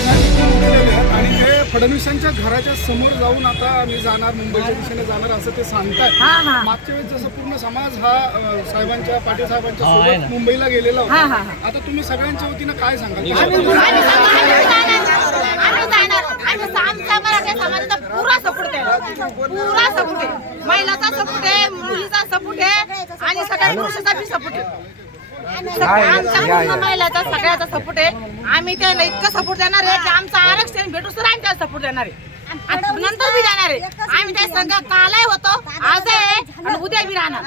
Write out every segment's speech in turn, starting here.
आणि ते फडणवीसांच्या घराच्या समोर जाऊन आता आम्ही जाणार मुंबईच्या दिशेने जाणार असं ते सांगताय मागच्या वेळेस जसं पूर्ण समाज हा अ, साहेबांच्या पाटील साहेबांच्या सोबत मुंबईला गेलेला होता. आता तुम्ही सगळ्यांच्या वतीनं काय सांगाल? आम्ही जाणार. आम्ही आमचा मराठी समाजाचा पुरा सपोर्ट आहे. पुरा सपोर्ट आहे. महिलाचा सपोर्ट आहे मुलीचा सपोर्ट आहे आणि सगळ्या पुरुषाचा बी सपोर्ट आहे. आमचा महिलाचा सगळ्याचा सपोर्ट आहे. आम्ही त्याला इतकं सपोर्ट देणार आहे की आमचं आरक्षण भेटू सुद्धा आम्ही त्याला सपोर्ट देणार आहे. आणि नंतर बी देणार आहे. आम्ही त्या संघ कालही होतो. आज आहे आणि उद्या बी राहणार.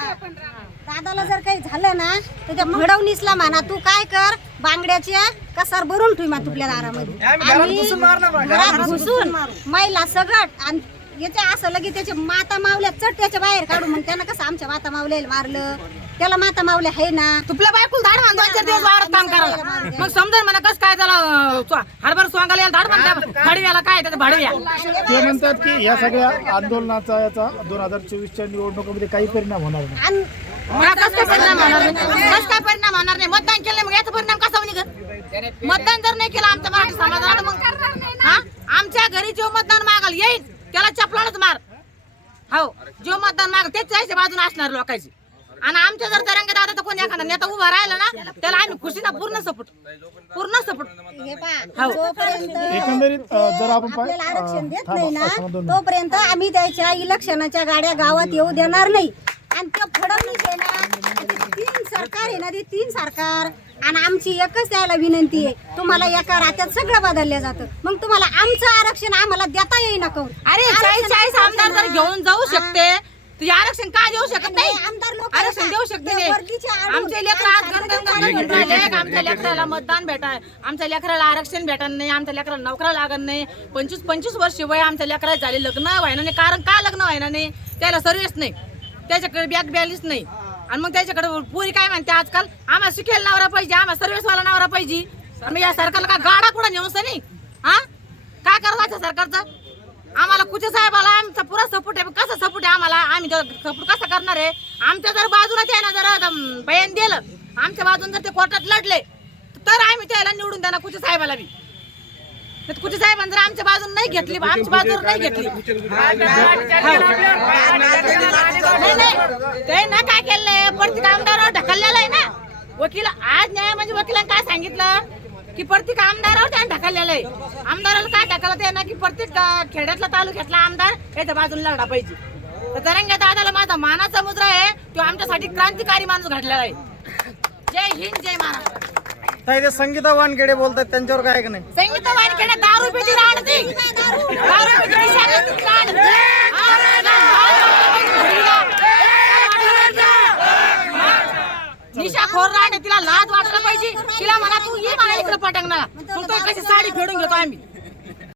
दादाला जर काही झालं ना तर त्या फडवणीसला म्हणा तू काय कर? बांगड्याच्या कसार भरून ठेव मा तुपल्या दारामध्ये. आणि घरात घुसून महिला सगळं आणि याच्या असं लगे त्याचे माता मावल्या चट त्याच्या बाहेर काढू मग त्यानं कसं आमच्या माता मावल्याला मारलं? त्याला माता मावल्या आहे ना? तुपल्या बायकुल धाड मान दोन चार दिवस वावरात काम करायला मग समजा म्हणा कसं काय त्याला अं, हरभर सोंगाला याला धाड म्हणता भडव्याला काय त्याचं? भडव्या. ते म्हणतात की या सगळ्या आंदोलनाचा याचा दोन हजार चोवीसच्या निवडणुकीमध्ये काही परिणाम होणार नाही. आणि मला कसं काय परिणाम होणार नाही? कसं काय परिणाम होणार नाही? मतदान केलं नाही, मग याचा परिणाम कसा होईल मतदान जर नाही केलं आमच्या मराठी समाजाला तर मग हा? आमच्या घरी जो मतदान मागाल येईल त्याला चपलानच मार हो जो मतदान माग तेच त्याच्या बाजूने असणार लोकांची आणि आमच्या जर तरंग दादा तर कोणी एखादा नेता उभा राहिला ना त्याला आम्ही खुशीना पूर्ण सपोर्ट पूर्ण सपोर्ट हे पहा. जोपर्यंत एकंदरीत अ, जर आपण पाह- आपल्याला आरक्षण देत थांबा, नाही ना थांबा दोन मिनिटं. तोपर्यंत आम्ही त्याच्या इलेक्शनाच्या गाड्या गावात येऊ देणार नाही आणि त्या फडणवीस आहे ना ते तीन सरकार आहे ना ते तीन सरकार. आणि आमची एकच त्याला विनंती आहे. तुम्हाला एका रात्यात सगळं बदललं जातं. मग तुम्हाला आमचं आरक्षण आम्हाला देता येईना काहून अरे चाळीस चाळीस आमदार जर घेऊन जाऊ शकते हे. आरक्षण का देऊ शकत नाही नाही, आमदार लोक आरक्षण देऊ शकते आमचे लेकर आज राहिले आमच्या लेकराला मतदान भेटाय. आमच्या लेकराला आरक्षण भेटणार नाही आमच्या लेकराला नोकरा लागत नाही. पंचवीस पंचवीस वर्ष वय आमच्या लेकराला झाले लग्न व्हायना नाही. कारण का लग्न व्हायना नाही? त्याला सर्व्हिस नाही. त्याच्याकडे बॅग बॅलीच नाही. आणि मग त्याच्याकडे पुरी काय म्हणते आजकाल? आम्हाला शिकेल नवरा पाहिजे आम्हाला सर्व्हिसवाला नवरा पाहिजे. आम्ही या सरकारला का गाडा कुठं नेऊ नाही? हा? काय करायचं सरकारचं? आम्हाला कुठे साहेबाला आमचा पुरा सपोर्ट आहे. कसा सपोर्ट आहे आम्हाला? आम्ही सपोर्ट कसा करणार आहे? आमच्या जर बाजूला त्यानं जर बयान दिलं. आमच्या बाजून जर ते कोर्टात लढले तर आम्ही त्याला निवडून देणार कुठे साहेबाला बी? तर कुठे साहेबांनी जर आमच्या बाजून नाही घेतली आमच्या बाजूवर नाही घेतली नाही ना काय केलंय प्रत्येक आमदारावर ढकललेलं आहे ना वकील आज न्याय म्हणजे वकिलांनी काय सांगितलं की प्रत्येक आमदारावर त्याने ढकललेलं आहे आमदाराला काय ढकलत आहे ना की प्रत्येक खेड्यातला तालुक्यातला आमदार याच्या बाजूला लढा पाहिजे तर तरंग्या दादाला माझा मानाचा मुद्रा आहे तो आमच्यासाठी क्रांतिकारी माणूस घडलेला आहे जय हिंद जय महाराष्ट्र ताई ते संगीता वानखेडे बोलतात त्यांच्यावर काय का नाही? संगीत वानखेडे दारू पिती राहणती दारू पिती शाळेत राहणती. निशा खोर राहणे तिला लाज वाटलं पाहिजे. तिला म्हणा तू ये मला इकडे पटंगणार मग तो कशी साडी फेडून घेतो आम्ही.